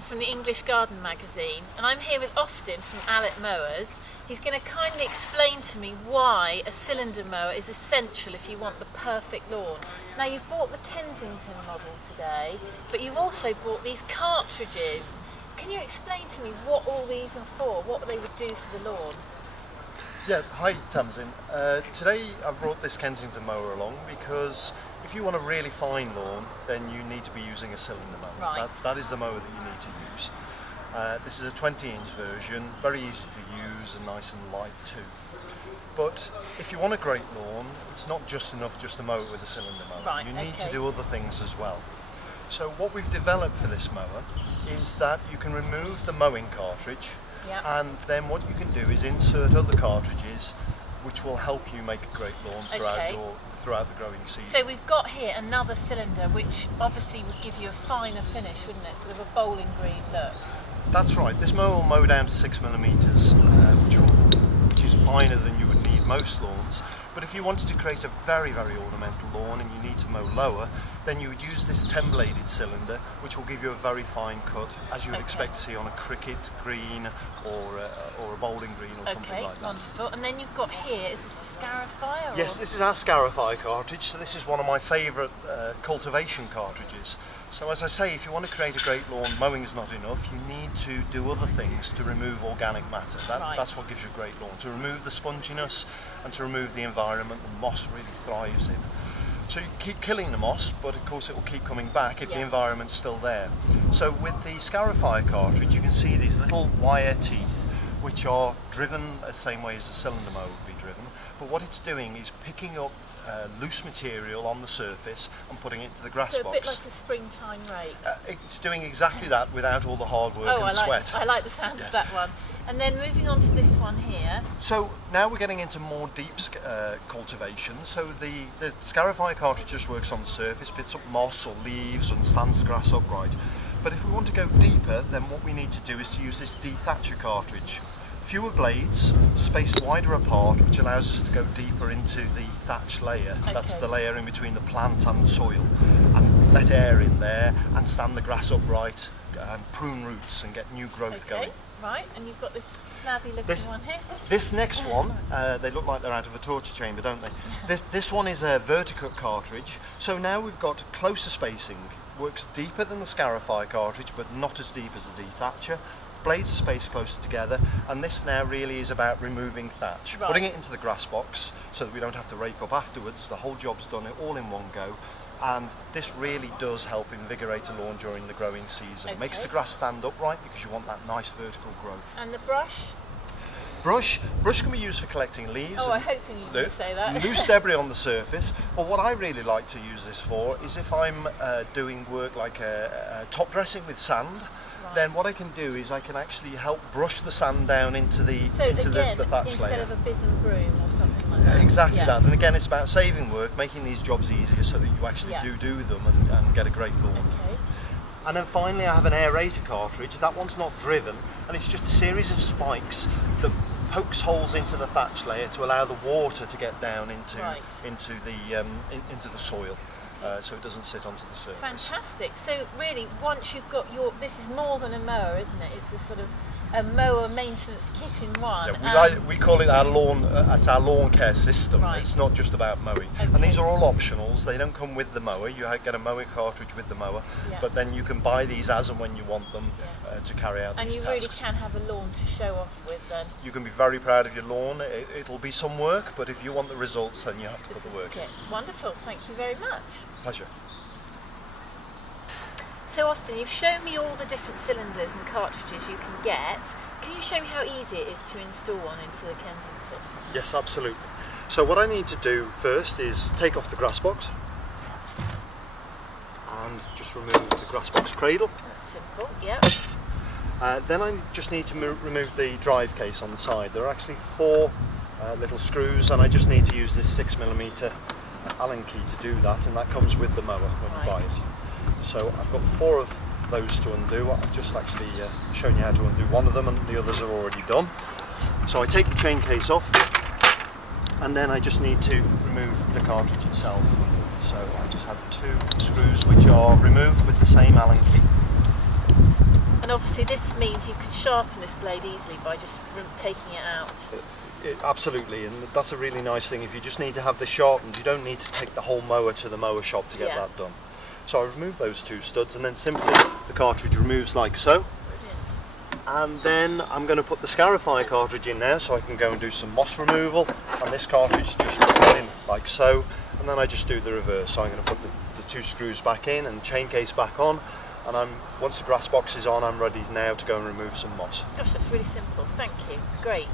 Tamsin from the English Garden magazine, and I'm here with Austin from Allet Mowers. He's going to kindly explain to me why a cylinder mower is essential if you want the perfect lawn. Now, you've bought the Kensington model today, but you've also bought these cartridges. Can you explain to me what all these are for, what they would do for the lawn? Yeah, hi Tamsin. Today I brought this Kensington mower along because if you want a really fine lawn, then you need to be using a cylinder mower. Right. That is the mower that you need to use. This is a 20-inch version, very easy to use and nice and light too. But if you want a great lawn, it's not just enough just to mow it with a cylinder mower. Right, you need okay. to do other things as well. So what we've developed for this mower is that you can remove the mowing cartridge. Yep. And then what you can do is insert other cartridges which will help you make a great lawn throughout the growing season. So we've got here another cylinder which obviously would give you a finer finish, wouldn't it? Sort of a bowling green look. That's right. This mower will mow down to 6mm, which is finer than you would need most lawns. But if you wanted to create a very, very ornamental lawn and you need to mow lower, then you would use this 10-bladed cylinder, which will give you a very fine cut, as you would expect to see on a cricket green or a bowling green or something like that. Wonderful. And then you've got here, is this a Scarify? Yes, this is our Scarify Cartage, so this is one of my favourite cultivation cartridges. So as I say, if you want to create a great lawn, mowing is not enough. You need to do other things to remove organic matter. That's what gives you a great lawn, to remove the sponginess and to remove the environment the moss really thrives in. So you keep killing the moss, but of course it will keep coming back if the environment's still there. So with the Scarify cartridge, you can see these little wire teeth which are driven the same way as a cylinder mower would be driven. But what it's doing is picking up loose material on the surface and putting it into the grass box. So a bit like a springtime rake. It's doing exactly that without all the hard work and sweat. I like the sound of that one. And then moving on to this one here. So now we're getting into more deep cultivation. So the Scarify cartridge just works on the surface, picks up moss or leaves and stands the grass upright. But if we want to go deeper, then what we need to do is to use this dethatcher cartridge. Fewer blades, spaced wider apart, which allows us to go deeper into the thatch layer. Okay. That's the layer in between the plant and the soil, and let air in there and stand the grass upright and prune roots and get new growth going. Right, and you've got this snazzy looking one here. This next one, they look like they're out of a torture chamber, don't they? This one is a verticut cartridge, so now we've got closer spacing. Works deeper than the Scarify cartridge, but not as deep as the dethatcher. Blades are spaced closer together, and this now really is about removing thatch, putting it into the grass box so that we don't have to rake up afterwards. The whole job's done all in one go, and this really does help invigorate a lawn during the growing season. It makes the grass stand upright because you want that nice vertical growth. And the brush? Brush can be used for collecting leaves. Oh, I hope you didn't say that. Loose debris on the surface. But what I really like to use this for is if I'm doing work like top dressing with sand. Then what I can do is I can actually help brush the sand down into the the thatch instead layer. Of a bism broom or something like that. Exactly that. And again, it's about saving work, making these jobs easier so that you actually do them and get a great lawn. Okay. And then finally I have an aerator cartridge. That one's not driven, and it's just a series of spikes that pokes holes into the thatch layer to allow the water to get down into the soil. So it doesn't sit onto the surface. Fantastic. So really, once you've got this is more than a mower, isn't it? It's a sort of a mower maintenance kit in one. Yeah, we call it our lawn. It's our lawn care system. Right. It's not just about mowing. Okay. And these are all optionals. They don't come with the mower. You get a mowing cartridge with the mower, but then you can buy these as and when you want them to carry out these tasks. And you really can have a lawn to show off with then. You can be very proud of your lawn. It'll be some work, but if you want the results, then you have to put the work in. Wonderful. Thank you very much. Pleasure. So Austin, you've shown me all the different cylinders and cartridges you can get. Can you show me how easy it is to install one into the Kensington? Yes, absolutely. So what I need to do first is take off the grass box and just remove the grass box cradle. That's simple, yep. Then I just need to remove the drive case on the side. There are actually 4 little screws, and I just need to use this 6mm Allen key to do that, and that comes with the mower when you buy it. So I've got 4 of those to undo. I've just actually shown you how to undo one of them, and the others are already done. So I take the chain case off, and then I just need to remove the cartridge itself. So I just have 2 screws which are removed with the same Allen key. And obviously this means you can sharpen this blade easily by just taking it out. Absolutely, and that's a really nice thing. If you just need to have this sharpened, you don't need to take the whole mower to the mower shop to get that done. So I remove those two studs, and then simply the cartridge removes like so. And then I'm going to put the Scarify cartridge in there so I can go and do some moss removal, and this cartridge just goes in like so, and then I just do the reverse. So I'm going to put the two screws back in and the chain case back on, and once the grass box is on, I'm ready now to go and remove some moss. Gosh, that's really simple. Thank you. Great.